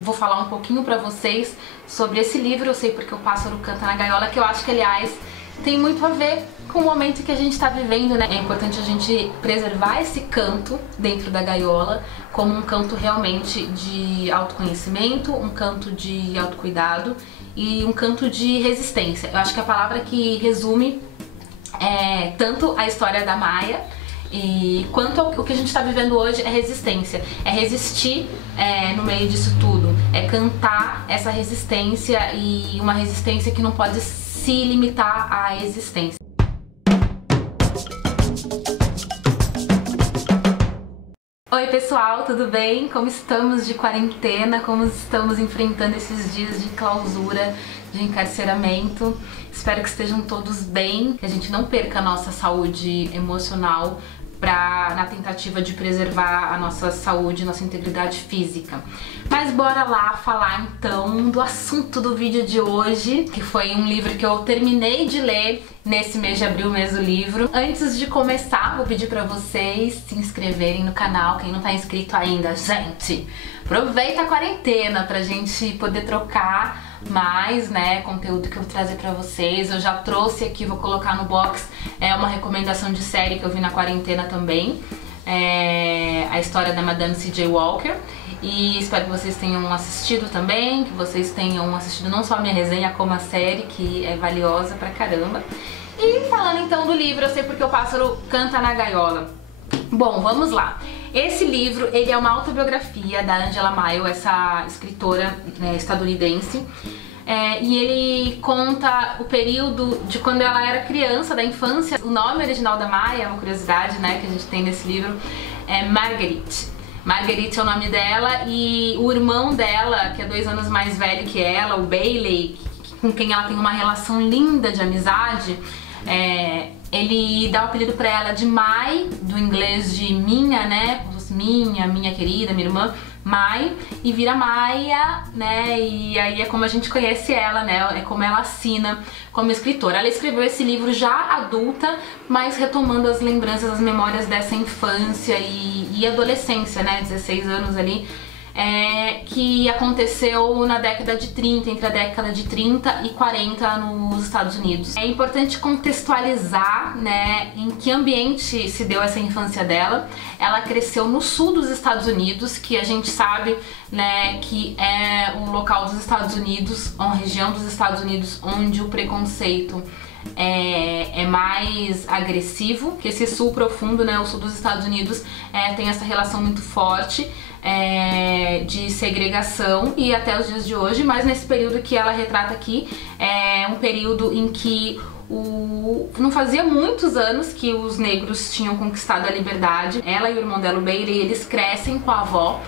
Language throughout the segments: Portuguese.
Vou falar um pouquinho pra vocês sobre esse livro, Eu Sei Porque o Pássaro Canta na Gaiola, que eu acho que, aliás, tem muito a ver com o momento que a gente está vivendo, né? É importante a gente preservar esse canto dentro da gaiola como um canto realmente de autoconhecimento, um canto de autocuidado e um canto de resistência. Eu acho que a palavra que resume tanto a história da Maia e quanto o que a gente está vivendo hoje é resistência. É resistir no meio disso tudo, é cantar essa resistência, e uma resistência que não pode se limitar à existência. Oi pessoal, tudo bem? Como estamos de quarentena? Como estamos enfrentando esses dias de clausura, de encarceramento? Espero que estejam todos bem, que a gente não perca a nossa saúde emocional na tentativa de preservar a nossa saúde, nossa integridade física. Mas bora lá falar então do assunto do vídeo de hoje, que foi um livro que eu terminei de ler nesse mês de abril, mês do livro. Antes de começar, vou pedir pra vocês se inscreverem no canal, quem não tá inscrito ainda, gente. Aproveita a quarentena pra gente poder trocar mais, né, conteúdo que eu vou trazer pra vocês. Eu já trouxe aqui, vou colocar no box, uma recomendação de série que eu vi na quarentena também. A história da Madame C.J. Walker, e espero que vocês tenham assistido também, que vocês tenham assistido não só a minha resenha, como a série, que é valiosa pra caramba. E falando então do livro, Eu Sei Porque o Pássaro Canta na Gaiola. Bom, vamos lá. Esse livro, ele é uma autobiografia da Angela Maio, essa escritora estadunidense. E ele conta o período de quando ela era criança, da infância. O nome original da Maia, é uma curiosidade, né, que a gente tem nesse livro, é Marguerite. Marguerite é o nome dela, e o irmão dela, que é 2 anos mais velho que ela, o Bailey, com quem ela tem uma relação linda de amizade, ele dá o apelido pra ela de Mai, do inglês de minha, né, minha querida, minha irmã, Mai, e vira Maia, né, e aí é como a gente conhece ela, né, é como ela assina como escritora. Ela escreveu esse livro já adulta, mas retomando as lembranças, as memórias dessa infância e adolescência, né, 16 anos ali, que aconteceu na década de 30, entre a década de 30 e 40 nos Estados Unidos. É importante contextualizar, né, em que ambiente se deu essa infância dela. Ela cresceu no sul dos Estados Unidos, que a gente sabe, né, que é um local dos Estados Unidos, uma região dos Estados Unidos onde o preconceito é mais agressivo, que esse sul profundo, né, o sul dos Estados Unidos tem essa relação muito forte de segregação, e até os dias de hoje. Mas nesse período que ela retrata aqui, é um período em que não fazia muitos anos que os negros tinham conquistado a liberdade. Ela e o irmão dela, o Bailey, eles crescem com a avó,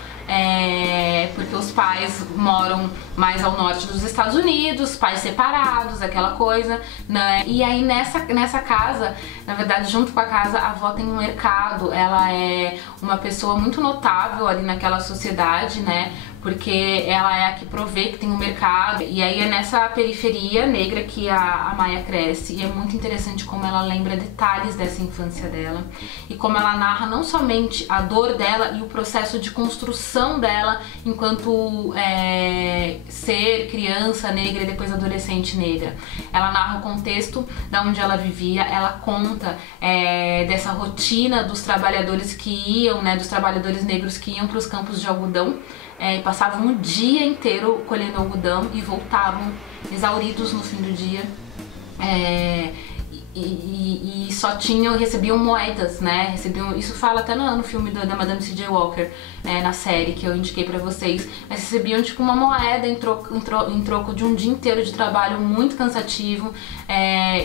porque os pais moram mais ao norte dos Estados Unidos, pais separados, aquela coisa, né? E aí nessa casa, na verdade, junto com a casa, a avó tem um mercado. Ela é uma pessoa muito notável ali naquela sociedade, né? Porque ela é a que provê, que tem um mercado. E aí é nessa periferia negra que a Maia cresce. E é muito interessante como ela lembra detalhes dessa infância dela, e como ela narra não somente a dor dela e o processo de construção dela enquanto ser criança negra e depois adolescente negra. Ela narra o contexto da onde ela vivia. Ela conta dessa rotina dos trabalhadores que iam, né, dos trabalhadores negros que iam para os campos de algodão, passavam o dia inteiro colhendo algodão e voltavam exauridos no fim do dia, e só recebiam moedas, né? Isso fala até no filme da Madame C.J. Walker, na série que eu indiquei pra vocês. Mas recebiam tipo uma moeda em troco de um dia inteiro de trabalho muito cansativo,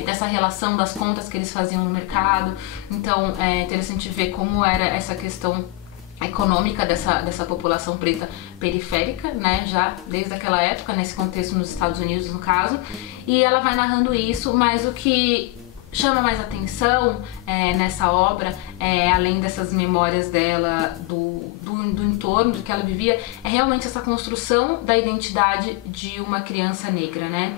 dessa relação das contas que eles faziam no mercado. Então é interessante ver como era essa questão econômica dessa população preta periférica, né, já desde aquela época, nesse contexto nos Estados Unidos, no caso. E ela vai narrando isso, mas o que chama mais atenção nessa obra, além dessas memórias dela do entorno, do que ela vivia, é realmente essa construção da identidade de uma criança negra, né?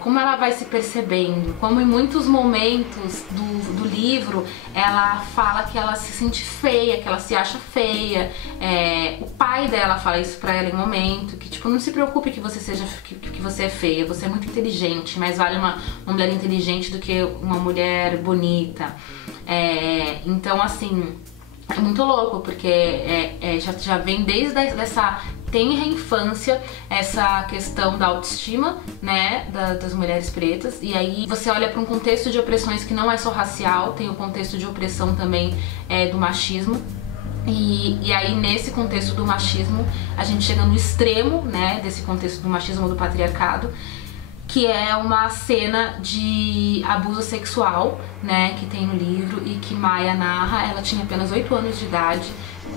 como ela vai se percebendo, como em muitos momentos do livro ela fala que ela se sente feia, que ela se acha feia. O pai dela fala isso pra ela em um momento, que tipo, não se preocupe que você é feia, você é muito inteligente, mais vale uma mulher inteligente do que uma mulher bonita. Então assim, é muito louco, porque já vem desde essa tenra infância essa questão da autoestima, né, das mulheres pretas. E aí você olha para um contexto de opressões que não é só racial, tem o contexto de opressão também do machismo. E aí nesse contexto do machismo a gente chega no extremo, né, desse contexto do machismo, do patriarcado, que é uma cena de abuso sexual, né, que tem no livro e que Maya narra. Ela tinha apenas 8 anos de idade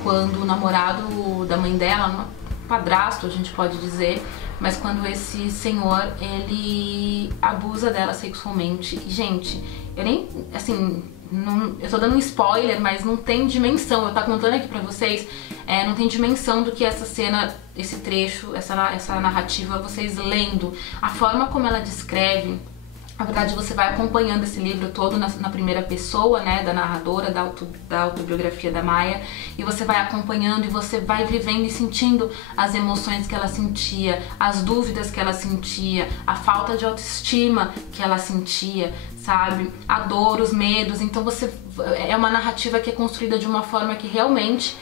quando o namorado da mãe dela, padrasto a gente pode dizer, mas quando esse senhor, ele abusa dela sexualmente. E, gente, eu nem, assim, eu tô dando um spoiler, mas não tem dimensão, eu tô contando aqui pra vocês, não tem dimensão do que essa cena, esse trecho, essa narrativa, vocês lendo, a forma como ela descreve. Na verdade, você vai acompanhando esse livro todo na primeira pessoa, né, da narradora, da autobiografia da Maya, e você vai acompanhando e você vai vivendo e sentindo as emoções que ela sentia, as dúvidas que ela sentia, a falta de autoestima que ela sentia, sabe? A dor, os medos. Então é uma narrativa que é construída de uma forma que realmente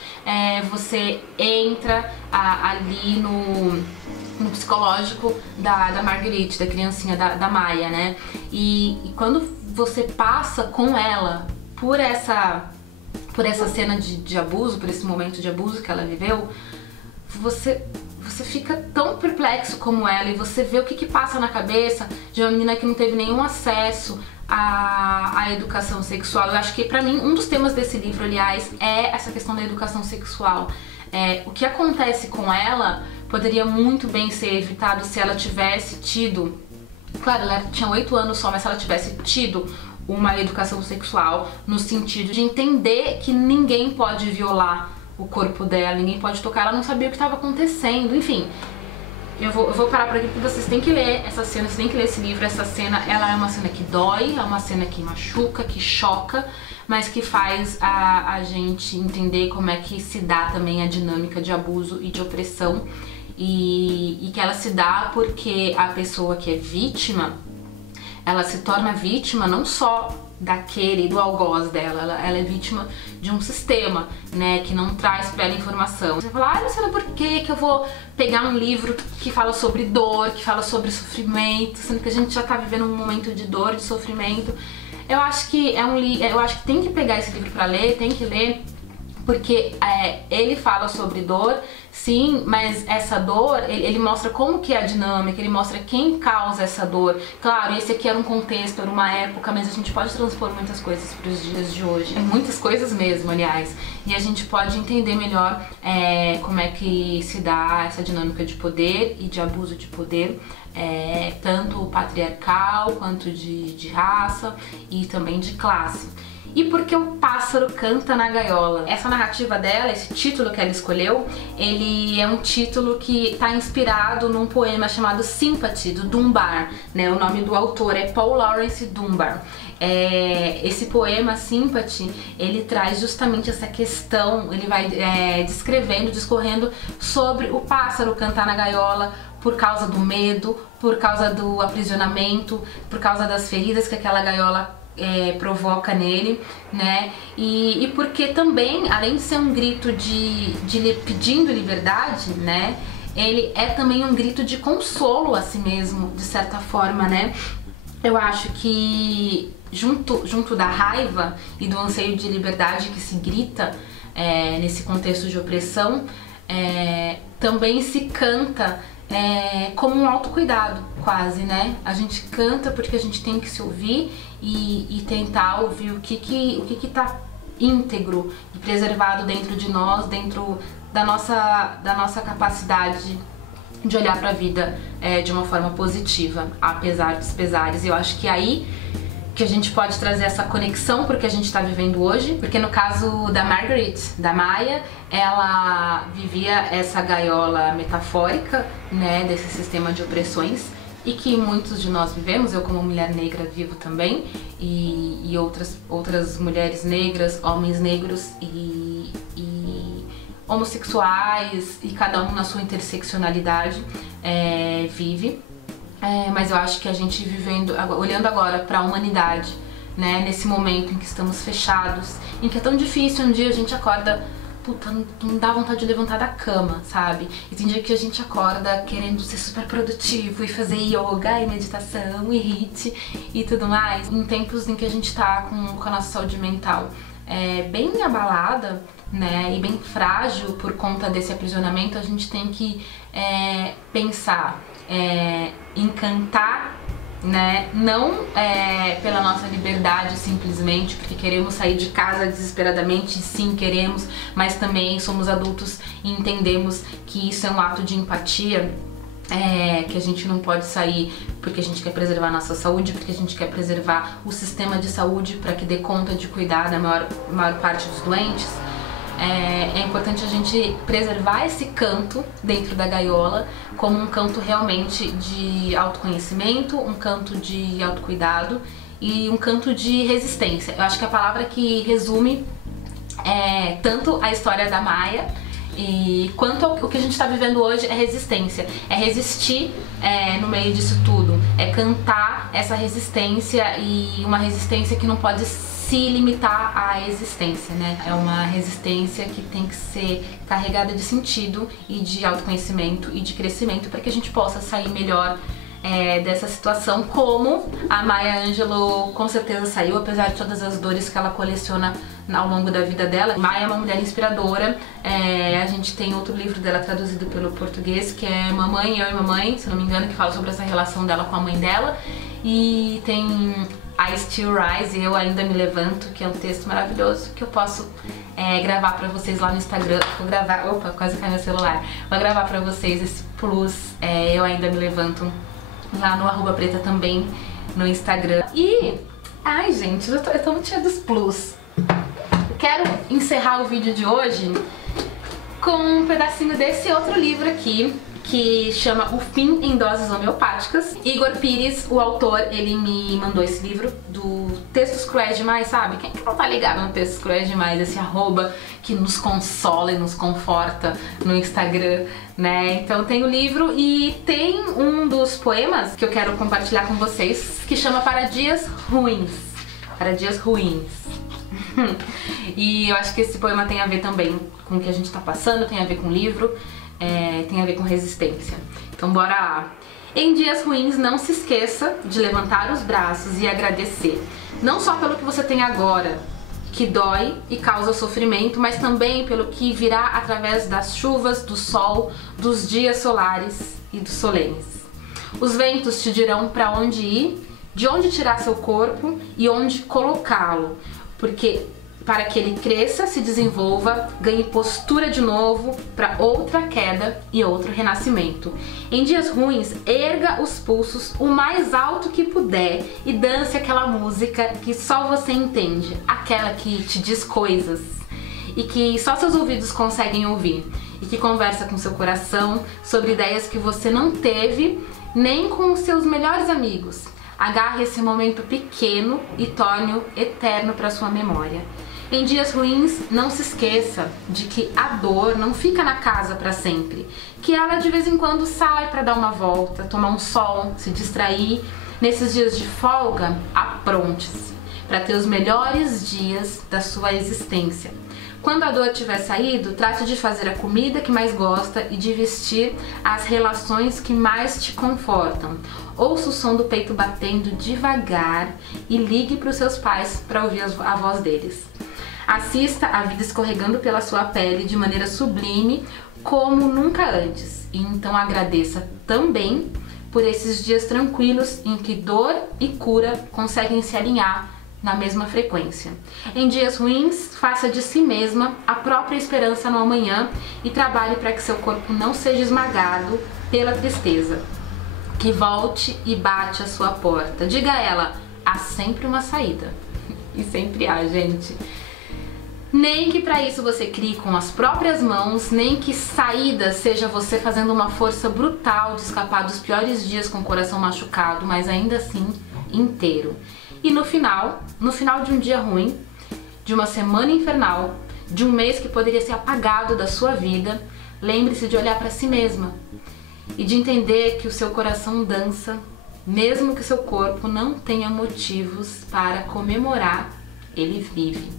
você entra ali no psicológico da Marguerite, da criancinha, da Maya, né? E quando você passa com ela por essa cena de abuso, por esse momento de abuso que ela viveu, você fica tão perplexo como ela, e você vê o que passa na cabeça de uma menina que não teve nenhum acesso à educação sexual. Eu acho que pra mim um dos temas desse livro, aliás, é essa questão da educação sexual. O que acontece com ela poderia muito bem ser evitado se ela tivesse tido, claro, ela tinha 8 anos só, mas se ela tivesse tido uma educação sexual no sentido de entender que ninguém pode violar o corpo dela, ninguém pode tocar, ela não sabia o que estava acontecendo, enfim. Eu vou parar por aqui porque vocês têm que ler essa cena, vocês têm que ler esse livro. Essa cena, ela é uma cena que dói, é uma cena que machuca, que choca, mas que faz a gente entender como é que se dá também a dinâmica de abuso e de opressão, e que ela se dá porque a pessoa que é vítima, ela se torna vítima não só do algoz dela, ela é vítima de um sistema, né, que não traz pra ela informação. Você fala, Luciana, por que eu vou pegar um livro que fala sobre dor, que fala sobre sofrimento, sendo que a gente já tá vivendo um momento de dor, de sofrimento? Eu acho que eu acho que tem que pegar esse livro pra ler, tem que ler, porque ele fala sobre dor, sim, mas essa dor, ele mostra como que é a dinâmica, ele mostra quem causa essa dor. Claro, esse aqui era um contexto, era uma época, mas a gente pode transpor muitas coisas para os dias de hoje. Muitas coisas mesmo, aliás. E a gente pode entender melhor como é que se dá essa dinâmica de poder e de abuso de poder, tanto patriarcal quanto de raça e também de classe. E porque o pássaro canta na gaiola. Essa narrativa dela, esse título que ela escolheu, ele é um título que está inspirado num poema chamado Sympathy, do Dunbar, né? O nome do autor é Paul Laurence Dunbar. Esse poema Sympathy, ele traz justamente essa questão, ele vai discorrendo sobre o pássaro cantar na gaiola por causa do medo, por causa do aprisionamento, por causa das feridas que aquela gaiola provoca nele, né? E porque também, além de ser um grito de pedindo liberdade, né? Ele é também um grito de consolo a si mesmo, de certa forma, né? Eu acho que junto da raiva e do anseio de liberdade que se grita nesse contexto de opressão, também se canta como um autocuidado, quase, né? A gente canta porque a gente tem que se ouvir e tentar ouvir o que tá íntegro e preservado dentro de nós, dentro da nossa capacidade de olhar para a vida de uma forma positiva, apesar dos pesares. Eu acho que aí que a gente pode trazer essa conexão porque a gente está vivendo hoje, porque no caso da Margaret, da Maya, ela vivia essa gaiola metafórica, né, desse sistema de opressões, e que muitos de nós vivemos, eu como mulher negra vivo também, e outras mulheres negras, homens negros e homossexuais, e cada um na sua interseccionalidade vive. Mas eu acho que a gente olhando agora para a humanidade, né, nesse momento em que estamos fechados, em que é tão difícil, um dia a gente acorda, puta, não dá vontade de levantar da cama, sabe? E tem dia que a gente acorda querendo ser super produtivo e fazer yoga e meditação e HIIT e tudo mais. Em tempos em que a gente tá com a nossa saúde mental bem abalada, né, e bem frágil por conta desse aprisionamento, a gente tem que pensar em cantar, né? Não pela nossa liberdade simplesmente, porque queremos sair de casa desesperadamente, sim, queremos, mas também somos adultos e entendemos que isso é um ato de empatia, que a gente não pode sair porque a gente quer preservar a nossa saúde, porque a gente quer preservar o sistema de saúde para que dê conta de cuidar da maior parte dos doentes. É importante a gente preservar esse canto dentro da gaiola como um canto realmente de autoconhecimento, um canto de autocuidado e um canto de resistência. Eu acho que a palavra que resume tanto a história da Maia quanto o que a gente está vivendo hoje é resistência. É resistir no meio disso tudo, é cantar essa resistência, e uma resistência que não pode se limitar à existência, né? É uma resistência que tem que ser carregada de sentido e de autoconhecimento e de crescimento para que a gente possa sair melhor dessa situação, como a Maya Angelou com certeza saiu, apesar de todas as dores que ela coleciona ao longo da vida dela. Maya é uma mulher inspiradora. A gente tem outro livro dela traduzido pelo português, que é Mamãe, Eu e Mamãe, se não me engano, que fala sobre essa relação dela com a mãe dela. E tem I Still Rise, Eu Ainda Me Levanto, que é um texto maravilhoso que eu posso gravar pra vocês lá no Instagram. Vou gravar, opa, quase caiu meu celular. Vou gravar pra vocês esse plus, Eu Ainda Me Levanto, lá no @preta também no Instagram. E, ai gente, eu tô muito cheia dos plus. Quero encerrar o vídeo de hoje com um pedacinho desse outro livro aqui, que chama O Fim em Doses Homeopáticas. Igor Pires, o autor, ele me mandou esse livro do Textos Cruéis Demais, sabe? Quem que não tá ligado no Textos Cruéis Demais? Esse @ que nos consola e nos conforta no Instagram, né? Então tem o livro e tem um dos poemas que eu quero compartilhar com vocês, que chama Para Dias Ruins. Para Dias Ruins. E eu acho que esse poema tem a ver também com o que a gente tá passando, tem a ver com o livro, tem a ver com resistência. Então bora lá. Em dias ruins, não se esqueça de levantar os braços e agradecer. Não só pelo que você tem agora, que dói e causa sofrimento, mas também pelo que virá através das chuvas, do sol, dos dias solares e dos solenes. Os ventos te dirão para onde ir, de onde tirar seu corpo e onde colocá-lo, porque para que ele cresça, se desenvolva, ganhe postura de novo para outra queda e outro renascimento. Em dias ruins, erga os pulsos o mais alto que puder e dance aquela música que só você entende, aquela que te diz coisas e que só seus ouvidos conseguem ouvir, e que conversa com seu coração sobre ideias que você não teve nem com os seus melhores amigos. Agarre esse momento pequeno e torne-o eterno para sua memória. Em dias ruins, não se esqueça de que a dor não fica na casa para sempre, que ela de vez em quando sai para dar uma volta, tomar um sol, se distrair. Nesses dias de folga, apronte-se para ter os melhores dias da sua existência. Quando a dor tiver saído, trate de fazer a comida que mais gosta e de vestir as relações que mais te confortam. Ouça o som do peito batendo devagar e ligue para os seus pais para ouvir a voz deles. Assista a vida escorregando pela sua pele de maneira sublime como nunca antes. E então agradeça também por esses dias tranquilos em que dor e cura conseguem se alinhar na mesma frequência. Em dias ruins, faça de si mesma a própria esperança no amanhã e trabalhe para que seu corpo não seja esmagado pela tristeza. Que volte e bate a sua porta. Diga a ela, há sempre uma saída. E sempre há, gente. Nem que para isso você crie com as próprias mãos, nem que saída seja você fazendo uma força brutal de escapar dos piores dias com o coração machucado, mas ainda assim inteiro. E no final de um dia ruim, de uma semana infernal, de um mês que poderia ser apagado da sua vida, lembre-se de olhar para si mesma e de entender que o seu coração dança, mesmo que o seu corpo não tenha motivos para comemorar, ele vive.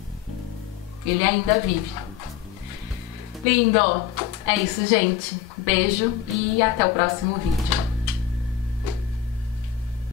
Ele ainda vive. Lindo! É isso, gente. Beijo e até o próximo vídeo.